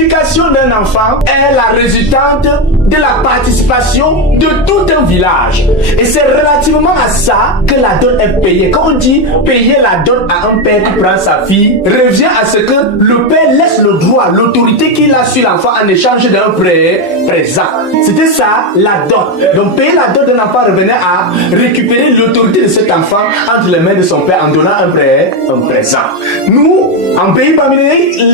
L'éducation d'un enfant est la résultante de la participation de tout un village. Et c'est relativement à ça que la dot est payée. Quand on dit payer la dot à un père qui prend sa fille, revient à ce que le père laisse le droit, l'autorité qu'il a sur l'enfant en échange d'un présent. C'était ça, la dot. Donc payer la dot d'un enfant revenait à récupérer l'autorité de cet enfant entre les mains de son père en donnant un présent. Nous, en pays parmi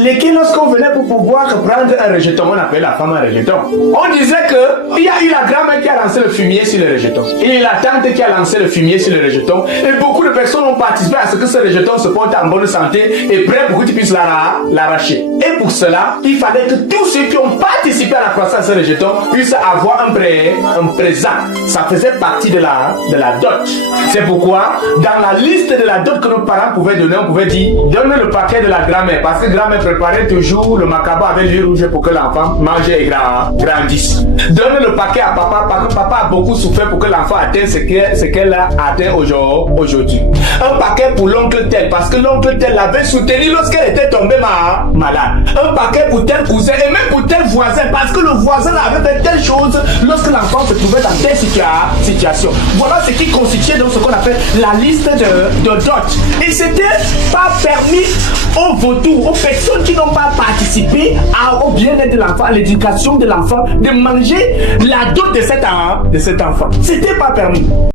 lesquels, lorsqu'on venait pour pouvoir prendre un rejeton, on appelait la femme un rejeton. On disait que il y a eu la grand-mère qui a lancé le fumier sur le rejeton. Il y a eu la tante qui a lancé le fumier sur le rejeton. Et beaucoup de personnes ont participé à ce que ce rejeton se porte en bonne santé et prêt pour que tu puisses l'arracher. Et pour cela, il fallait que tous ceux qui ont participé à la croissance de ce rejeton puissent avoir un présent. Ça faisait partie de la dot. C'est pourquoi, dans la liste de la dot que nos parents pouvaient donner, on pouvait dire, donne le paquet de la grand-mère, parce que grand-mère préparait toujours le macabo avec l'huile rouge pour que l'enfant mange et grandisse. Donne le paquet à papa, parce que papa a beaucoup souffert pour que l'enfant atteigne ce qu'elle a atteint aujourd'hui. Un paquet pour l'oncle tel, parce que l'oncle tel l'avait soutenu lorsqu'elle était tombée malade. Un paquet pour tel cousin, et même pour tel voisin, parce que le voisin avait fait telle chose lorsque l'enfant se trouvait dans telle situation. Voilà ce qui constituait donc ce qu'on appelle la liste de dot. Et c'était pas permis aux vautours, aux personnes qui n'ont pas participé au bien-être de l'enfant, à l'éducation de l'enfant, de manger la dot de cet enfant. C'était pas permis.